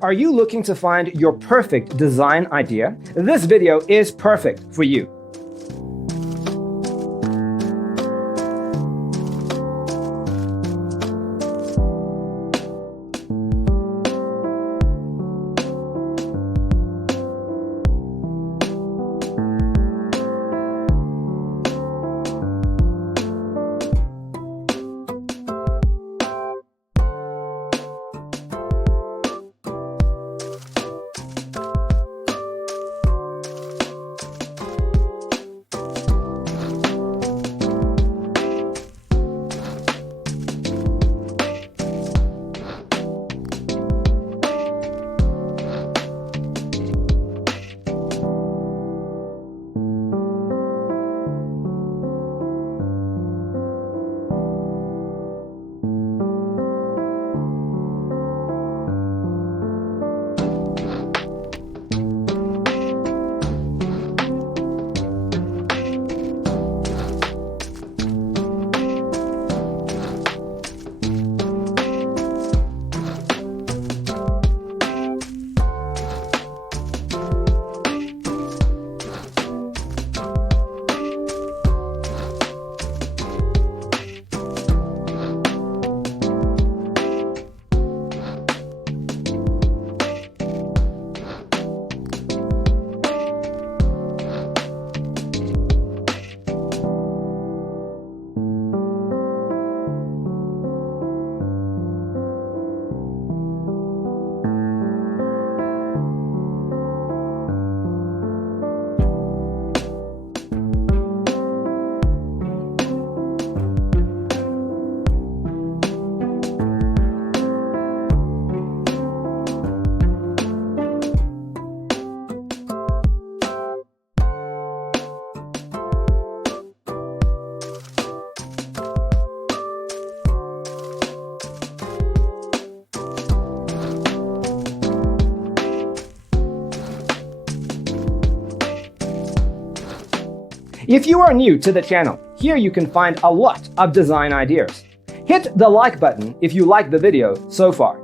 Are you looking to find your perfect design idea? This video is perfect for you. If you are new to the channel, here you can find a lot of design ideas. Hit the like button if you like the video so far.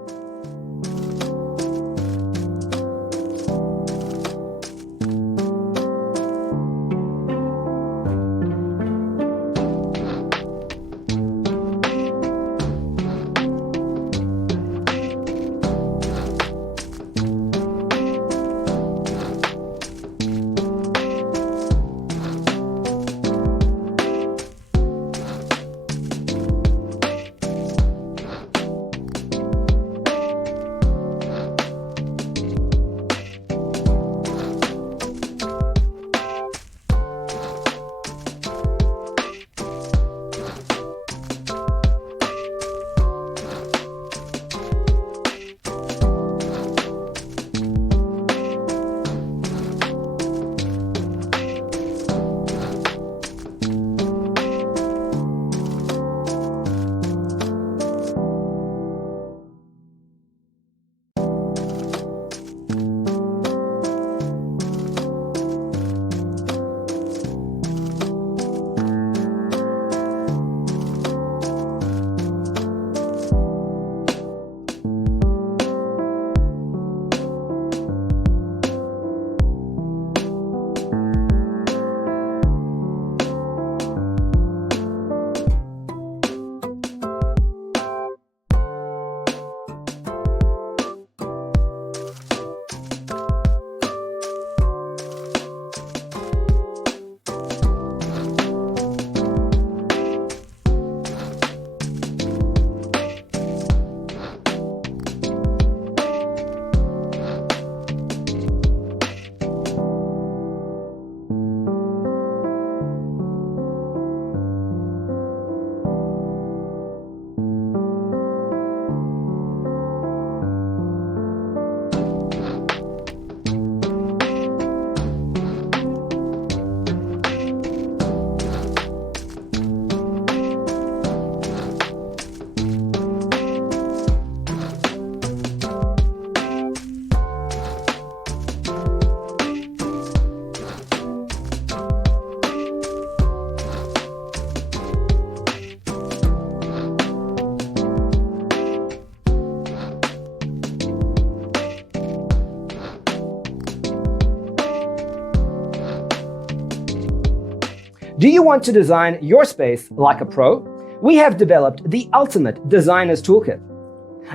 Do you want to design your space like a pro? We have developed the ultimate designer's toolkit.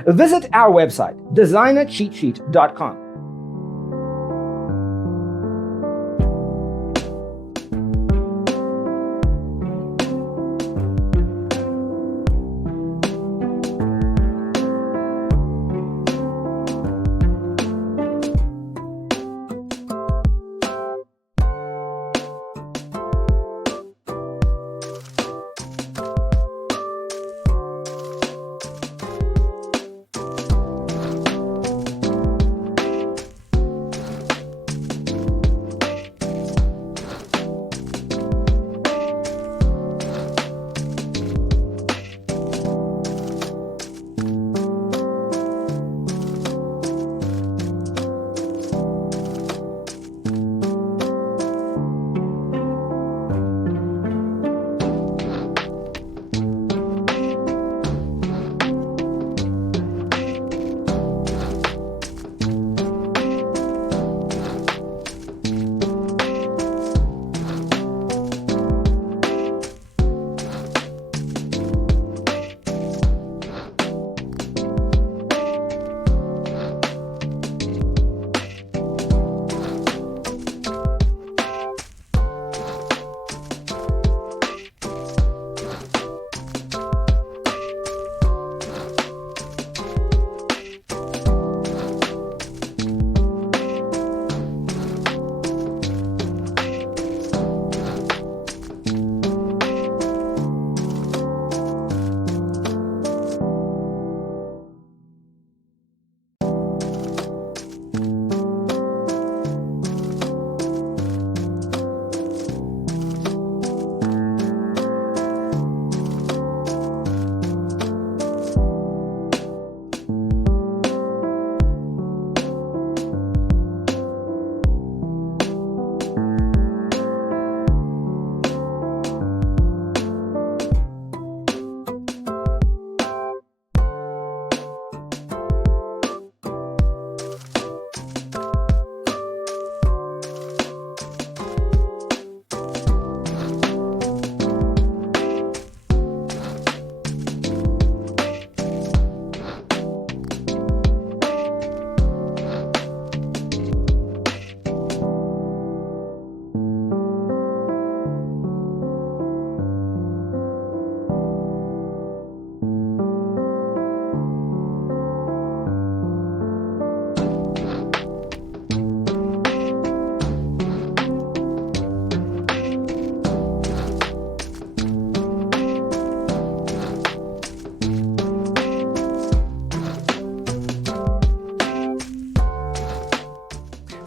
Visit our website, designercheatsheet.com.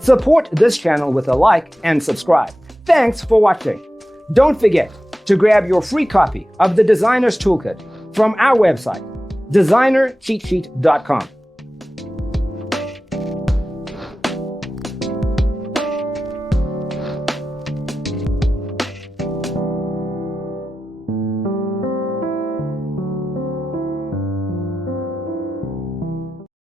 Support this channel with a like and subscribe. Thanks for watching. Don't forget to grab your free copy of the Designer's Toolkit from our website, designercheatsheet.com.